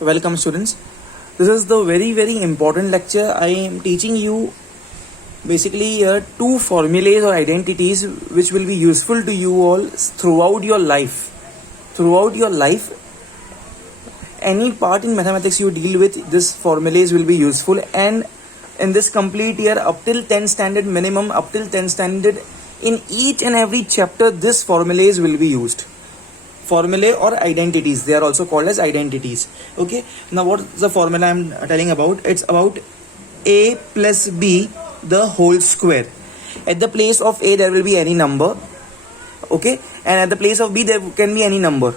Welcome students. This is the very important lecture. I am teaching you basically two formulas or identities which will be useful to you all throughout your life. Throughout your life, any part in mathematics you deal with, this formulas will be useful, and in this complete year up till 10th standard minimum, up till 10th standard, in each and every chapter this formulas will be used. Formulae or identities, they are also called as identities. Okay, now what is the formula I'm telling about? It's about a plus b the whole square. At the place of a there will be any number, okay, and at the place of b there can be any number.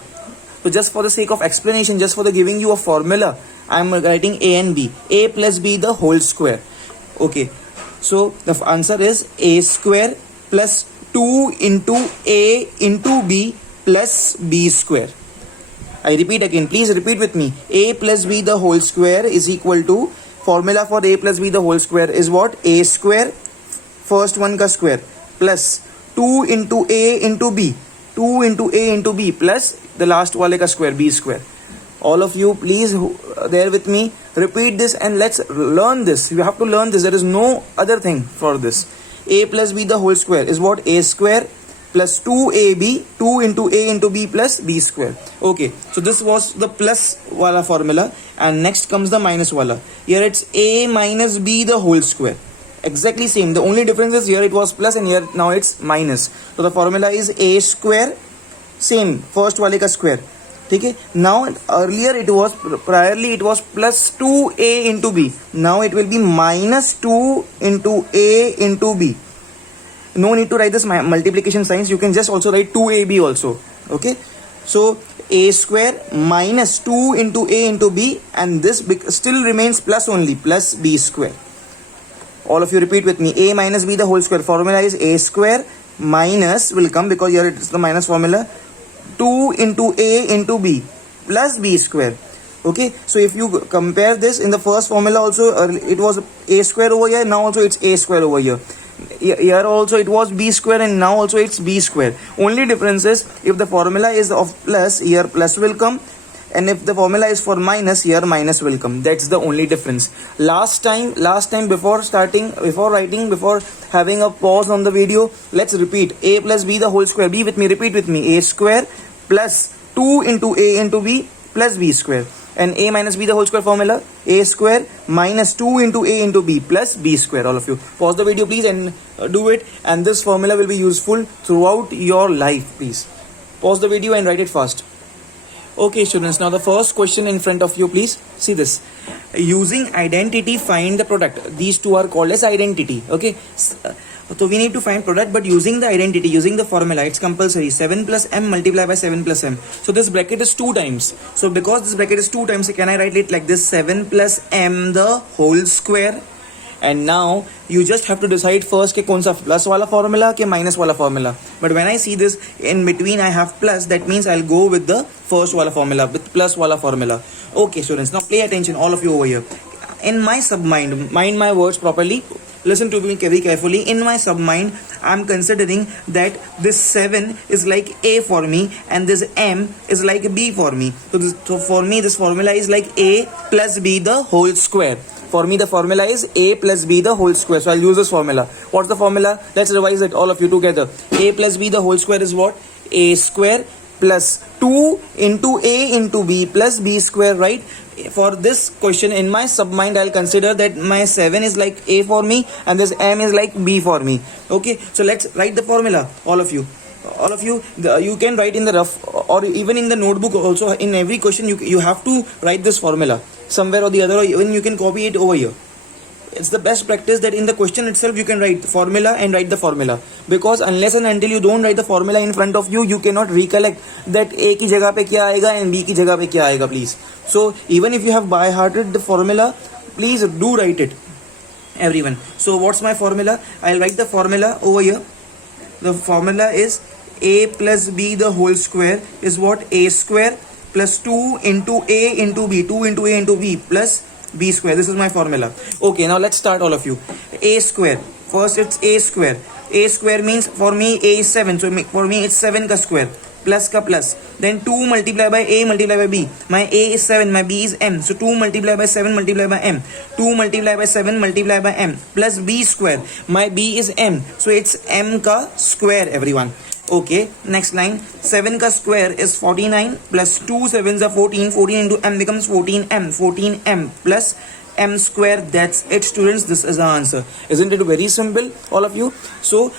So just for the sake of explanation, just for the giving you a formula, I'm writing a and b. A plus b the whole square. Okay, so the answer is a square plus 2 into a into b plus b square. I repeat again, please repeat with me. A plus b the whole square is equal to, formula for a plus b the whole square is what? A square, first one ka square, plus 2 into a into b, 2 into a into b, plus the last wale ka square, b square. All of you please there with me, repeat this and let's learn this. You have to learn this. There is no other thing for this. A plus b the whole square is what? A square plus 2ab, 2 into a into b plus b square. Okay, so this was the plus wala formula, and next comes the minus wala. Here it's a minus b the whole square. Exactly same. The only difference is here it was plus and here now it's minus. So the formula is a square, same, first wale ka square. Okay, now earlier it was, priorly it was plus 2a into b. Now it will be minus 2 into a into b. No need to write this multiplication signs. You can just also write 2ab also. Okay, so a square minus 2 into a into b, and this still remains plus only, plus b square. All of you repeat with me. A minus b the whole square. Formula is a square minus, will come because here it is the minus formula, 2 into a into b plus b square. Okay, so if you compare this, in the first formula also it was a square over here, now also it's a square over here. Here also it was b square and now also it's b square. Only difference is, if the formula is of plus, here plus will come, and if the formula is for minus, here minus will come. That's the only difference. Last time before having a pause on the video, let's repeat. A plus b the whole square. Be with me, repeat with me. A square plus 2 into a into b plus b square. And a minus b the whole square formula, a square minus 2 into a into b plus b square. All of you pause the video please and do it, and this formula will be useful throughout your life. Please pause the video and write it fast. Okay students, now the first question in front of you, please see this. Using identity find the product. These two are called as identity. Okay, so we need to find product, but using the identity, using the formula, it's compulsory. 7 plus m multiplied by 7 plus m. So this bracket is 2 times. So because this bracket is 2 times, can I write it like this? 7 plus m the whole square. And now you just have to decide first ke kaun sa plus wala formula ke minus wala formula. But when I see this in between I have plus, that means I'll go with the first wala formula, with plus wala formula. Okay students, now pay attention all of you over here. In my submind, mind my words properly, listen to me very carefully. In my submind, I'm considering that this 7 is like a for me and this m is like b for me. So for me this formula is like a plus b the whole square. For me the formula is a plus b the whole square. So I'll use this formula. What's the formula? Let's revise it all of you together. A plus b the whole square is what? A square plus 2 into a into b plus b square, right? For this question in my submind, I'll consider that my 7 is like a for me and this m is like b for me. Okay, so let's write the formula. All of you, you can write in the rough or even in the notebook also. In every question you have to write this formula somewhere or the other, or even you can copy it over here. It's the best practice that in the question itself you can write the formula and write the formula, because unless and until you don't write the formula in front of you, you cannot recollect that a ki jagah pe kya aayega and b ki jagah pe kya aayega, please. So even if you have by hearted the formula, please do write it, everyone. So what's my formula? I'll write the formula over here. The formula is a plus b the whole square is what? A square plus 2 into a into b, 2 into a into b plus b square. This is my formula. Okay, now let's start all of you. A square, first it's a square. A square means for me a is 7, so for me it's 7 ka square plus ka plus, then 2 multiplied by a multiplied by b, my a is 7, my b is m, so 2 multiplied by 7 multiplied by m, 2 multiplied by 7 multiplied by m, plus b square, my b is m, so it's m ka square everyone. Okay, next line, 7 ka square is 49 plus 2 7s are 14, 14 into m becomes 14m, 14m plus m square. That's it students, this is the answer. Isn't it very simple all of you? So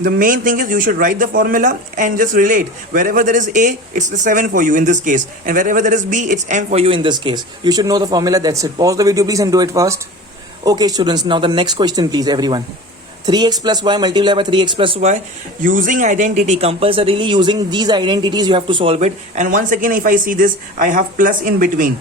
the main thing is you should write the formula and just relate. Wherever there is a, it's the 7 for you in this case, and wherever there is b, it's m for you in this case. You should know the formula. That's it. Pause the video please and do it fast. Okay students, now the next question please everyone. 3x plus y multiplied by 3x plus y, using identity, compulsorily using these identities you have to solve it. And once again, if I see this, I have plus in between.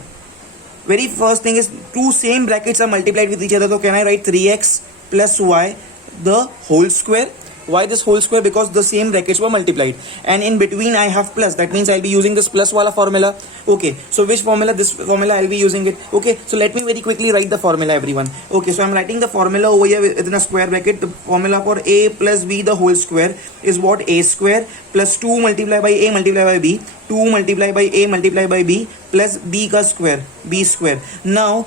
Very first thing is two same brackets are multiplied with each other, so can I write 3x plus y the whole square? Why this whole square? Because the same brackets were multiplied, and in between I have plus. That means I'll be using this plus wala formula. Okay, so which formula? This formula I'll be using it. Okay, so let me very quickly write the formula everyone. Okay, so I'm writing the formula over here within a square bracket. The formula for a plus b the whole square is what? A square plus 2 multiplied by a multiplied by b, 2 multiplied by a multiplied by b plus b ka square, b square. Now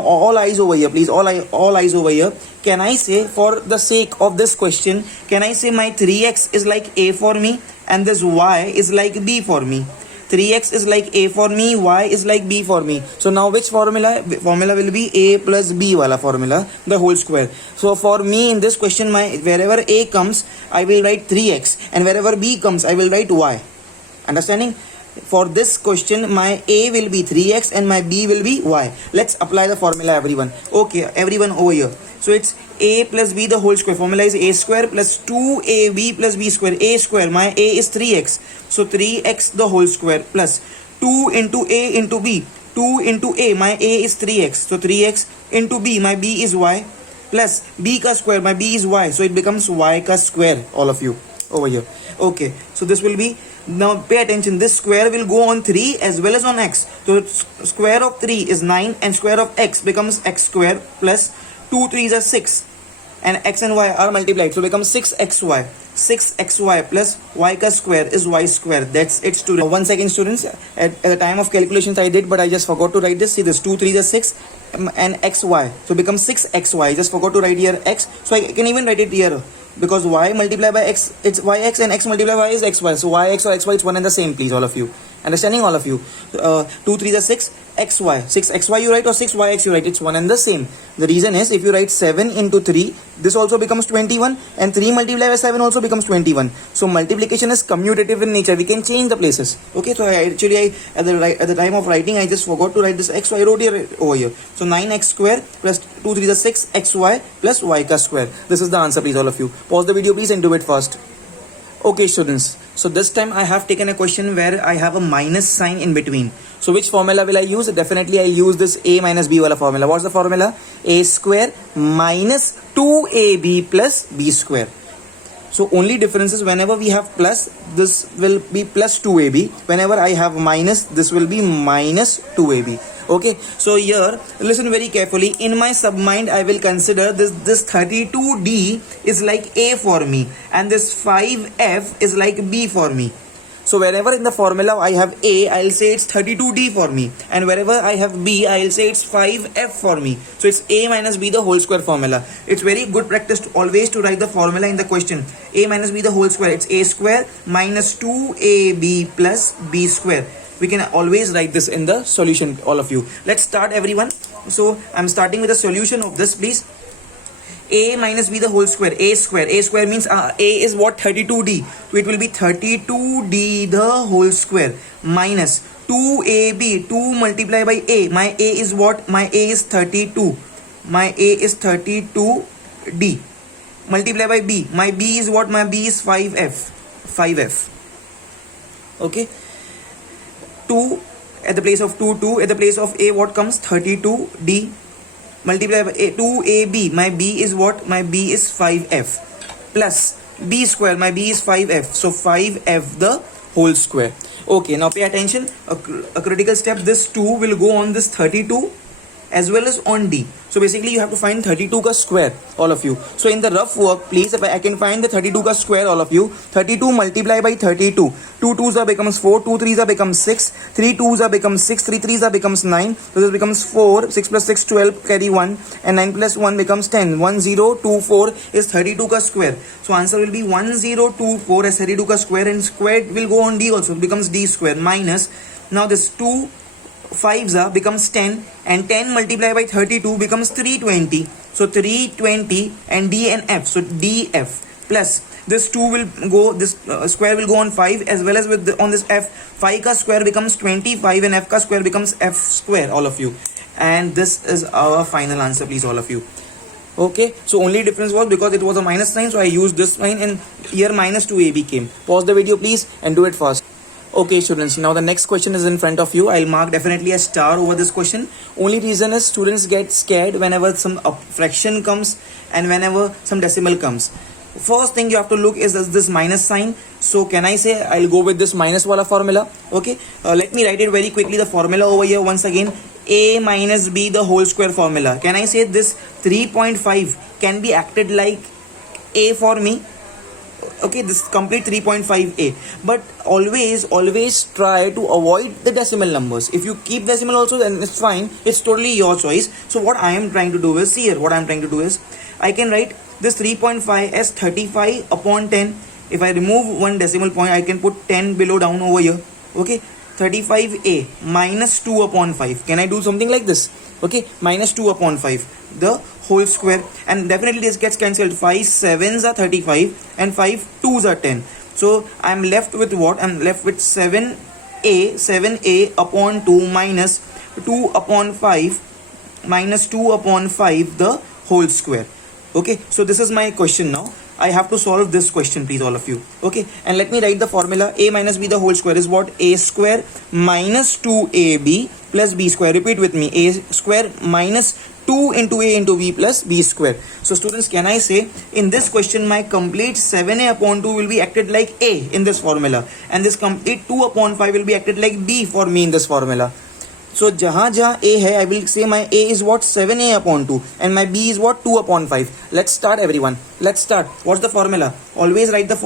all eyes over here please, all eyes over here. Can I say, for the sake of this question, can I say my 3x is like a for me and this y is like b for me? 3x is like a for me, y is like b for me. So now which formula will be a plus b wala formula, the whole square. So for me in this question, my wherever a comes I will write 3x, and wherever b comes I will write y. Understanding? For this question my a will be 3x and my b will be y. Let's apply the formula everyone. Okay, everyone over here. So it's a plus b the whole square. Formula is a square plus 2ab plus b square. A square, my a is 3x, so 3x the whole square plus 2 into a into b, 2 into a, my a is 3x, so 3x into b, my b is y, plus b ka square, my b is y, so it becomes y ka square, all of you over here. Okay, so this will be, now pay attention, this square will go on 3 as well as on x. So square of 3 is 9 and square of x becomes x square plus 2 3s are 6 and x and y are multiplied, so becomes 6xy. 6xy plus y ka square is y square. That's it students. 1 second students, at the time of calculations I did, but I just forgot to write this. See this 2 3s are 6 and xy, so becomes 6xy. Just forgot to write here x, so I can even write it here, because y multiplied by x, it's yx, and x multiplied by y is xy. So yx or xy, it's one and the same please all of you. Understanding all of you? 2 3s are 6 xy, 6xy you write or 6yx you write, it's one and the same. The reason is, if you write 7 into 3, this also becomes 21, and 3 multiplied by 7 also becomes 21. So multiplication is commutative in nature, we can change the places. Okay, so at the time of writing I just forgot to write this x, so I wrote here over here. So 9x square plus 2 3s are 6 xy plus y ka square. This is the answer please all of you. Pause the video please and do it fast. Okay students, so this time I have taken a question where I have a minus sign in between. So which formula will I use? Definitely I'll use this a minus b wala formula. What's the formula? A square minus 2ab plus b square. So only difference is, whenever we have plus, this will be plus 2ab. Whenever I have minus, this will be minus 2ab. Okay, so here listen very carefully. In my submind I will consider this 32d is like a for me, and this 5f is like b for me. So wherever in the formula I have a, I'll say it's 32d for me, and wherever I have b, I'll say it's 5f for me. So it's a minus b the whole square formula. It's very good practice to always to write the formula in the question. A minus b the whole square, it's a square minus 2ab plus b square. We can always write this in the solution, all of you. Let's start everyone. So I'm starting with the solution of this please. A minus b the whole square, a square means a is what? 32d, so it will be 32d the whole square minus 2ab, 2 multiplied by a, my a is what? My a is 32, my a is 32d, multiply by b, my b is what? My b is 5f. Okay, 2 at the place of 2 at the place of a, what comes? 32d multiply by 2ab, my b is what? My b is 5f plus b square, my b is 5f, so 5f the whole square. Okay, now pay attention, a critical step. This 2 will go on this 32 as well as on D. So basically you have to find 32 ka square, all of you. So in the rough work, please, if I can find the 32 ka square, all of you, 32 multiply by 32. 2 2s are becomes 4, 2 3s are becomes 6, 3 2s are becomes 6, 3 3s are becomes 9. So this becomes 4, 6 plus 6, 12, carry 1, and 9 plus 1 becomes 10. 1024 is 32 ka square. So answer will be 1024 as 32 ka square, and square will go on D also, it becomes D square minus. Now this 2 5s are becomes 10, and 10 multiplied by 32 becomes 320. So 320 and D and F. So DF plus this 2 will go, this square will go on 5 as well as with on this F. 5 ka square becomes 25 and F ka square becomes F square, all of you. And this is our final answer, please, all of you. Okay, so only difference was because it was a minus sign, so I used this sign, and here minus 2AB came. Pause the video, please, and do it fast. Okay, students, now the next question is in front of you. I'll mark definitely a star over this question. Only reason is students get scared whenever some fraction comes and whenever some decimal comes. First thing you have to look is this minus sign. So can I say I'll go with this minus wala formula? Okay, let me write it very quickly, the formula over here once again. A minus B the whole square formula. Can I say this 3.5 can be acted like A for me? Okay, this complete 3.5a, but always try to avoid the decimal numbers. If you keep decimal also, then it's fine, it's totally your choice. So what I am trying to do is, here what I am trying to do is, I can write this 3.5 as 35 upon 10. If I remove one decimal point, I can put 10 below down over here. Okay, 35a minus 2 upon 5. Can I do something like this? Okay, minus 2 upon 5, the whole square, and definitely this gets cancelled. 5 7s are 35 and 5 2s are 10. So I'm left with what? I'm left with 7a upon 2 minus 2 upon 5 minus 2 upon 5 the whole square. Okay, so this is my question now. I have to solve this question, please, all of you. Okay, and let me write the formula. A minus B the whole square is what? A square minus 2AB plus B square. Repeat with me. A square minus 2 into A into B plus B square. So students, can I say in this question my complete 7A upon 2 will be acted like A in this formula, and this complete 2 upon 5 will be acted like B for me in this formula. So jahan A hai, I will say my A is what? 7A upon 2, and my B is what? 2 upon 5. Let's start, everyone. Let's start. What's the formula? Always write the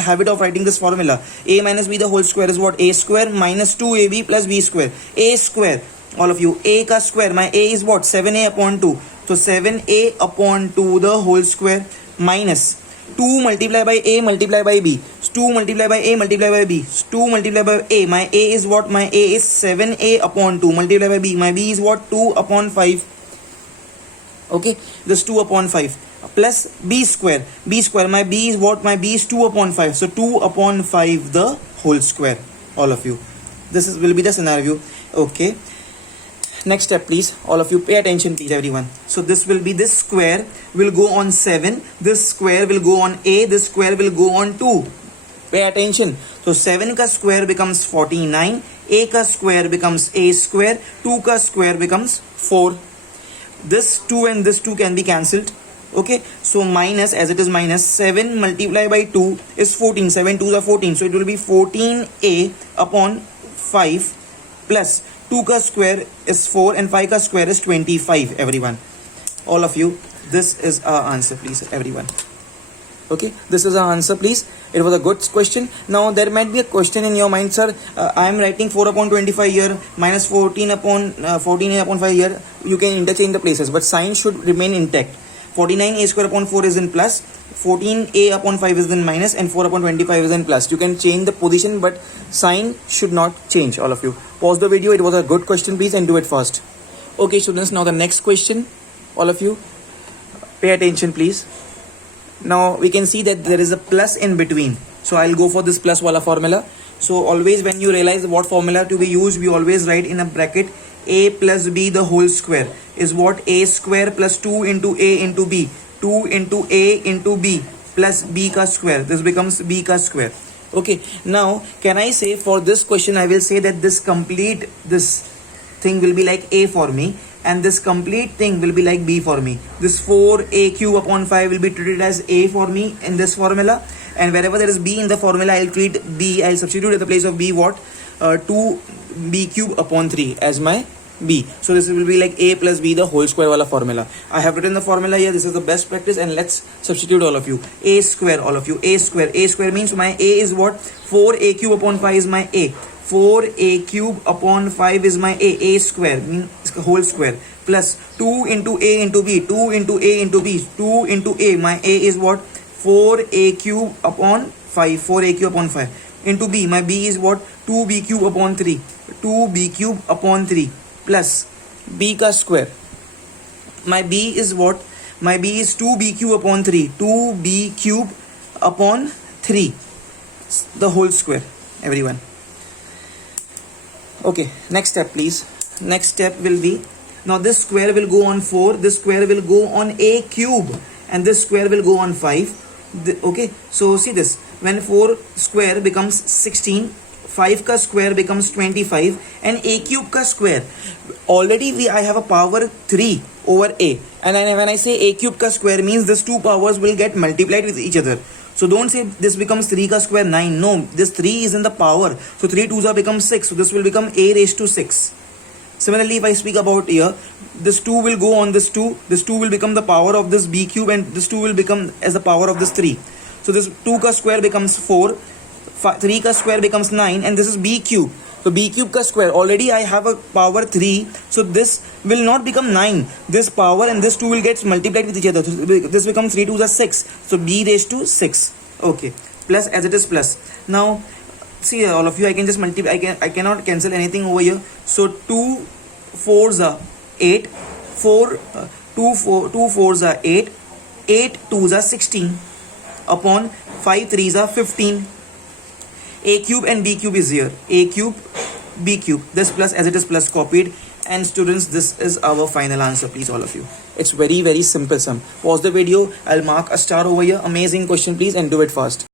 habit of writing this formula. A minus B the whole square is what? A square minus 2AB plus B square. A square, all of you. A ka square, my A is what? 7A upon 2. So 7A upon 2 the whole square minus 2 multiplied by A multiplied by B. 2 multiplied by A multiplied by B. 2 multiplied by A. My A is what? My A is 7A upon 2 multiplied by B. My B is what? 2 upon 5. Okay, this 2 upon 5 plus B square. B square, my B is what? My B is 2 upon 5. So 2 upon 5 the whole square, all of you. This will be the scenario. Okay, next step, please, all of you, pay attention, please, everyone. So this will be, this square will go on 7, this square will go on A, this square will go on 2. Pay attention. So 7 ka square becomes 49, A ka square becomes A square, 2 ka square becomes 4. This 2 and this 2 can be cancelled. Okay, so minus, as it is minus, 7 multiplied by 2 is 14. 7 2s are 14. So it will be 14A upon 5 plus 2 ka square is 4 and 5 ka square is 25, everyone. All of you, this is our answer, please, everyone. Okay, this is our answer, please. It was a good question. Now there might be a question in your mind, sir. I am writing 4 upon 25 here minus 14 upon 14 upon 5 here. You can interchange the places, but sign should remain intact. 49A square upon 4 is in plus, 14A upon 5 is in minus, and 4 upon 25 is in plus. You can change the position, but sign should not change, all of you. Pause the video. It was a good question, please, and do it fast. Okay, students, now the next question, all of you, pay attention, please. Now we can see that there is a plus in between. So I'll go for this plus wala formula. So always when you realize what formula to be used, we always write in a bracket A plus B the whole square is what? A square plus 2 into A into B. 2 into A into B plus B ka square. This becomes B ka square. Okay, now can I say for this question, I will say that this thing will be like A for me, and this complete thing will be like B for me. This 4A cube upon 5 will be treated as A for me in this formula, and wherever there is B in the formula, I'll treat B, I'll substitute at the place of B what? 2B cube upon 3 as my b. So this will be like a plus b the whole square wala formula. I have written the formula here. This is the best practice, and let's substitute all of you. A square, all of you. A square. A square means my a is what? 4a cube upon 5 is my a. 4a cube upon 5 is my a. A square means whole square. Plus 2 into a into b. 2 into a into b. 2 into a. My a is what? 4a cube upon 5. 4a cube upon 5. Into b. My b is what? 2b cube upon 3. 2b cube upon 3. Plus b ka square. My b is what? My b is 2b cube upon 3. 2b cube upon 3. The whole square, everyone. Okay, next step please. Next step will be, now this square will go on 4, this square will go on a cube, and this square will go on 5. Okay, so see this. When 4 square becomes 16, 5 ka square becomes 25, and a cube ka square. Already I have a power 3 over a, and when I say a cube ka square means these two powers will get multiplied with each other. So don't say this becomes 3 ka square 9. No, this 3 is in the power. So 3 2s are become 6. So this will become a raised to 6. Similarly, if I speak about here, this 2 will go on this 2. This 2 will become the power of this b cube, and this 2 will become as the power of this 3. So this 2 ka square becomes 4. 3 ka square becomes 9, and this is b cube. So b cube ka square, already I have a power 3. So this will not become 9. This power and this 2 will get multiplied with each other. So this becomes 3 2s are 6. So b raised to 6. Okay. Plus as it is plus. Now see all of you, I can just multiply. I cannot cancel anything over here. So 2 4s are 8. 2 4s are 8. 8 2s are 16. Upon 5 3s are 15. A cube and b cube is here. A cube, b cube. This plus as it is plus copied. And students, this is our final answer, please, all of you. It's very, very simple sum. Pause the video. I'll mark a star over here. Amazing question, please, and do it fast.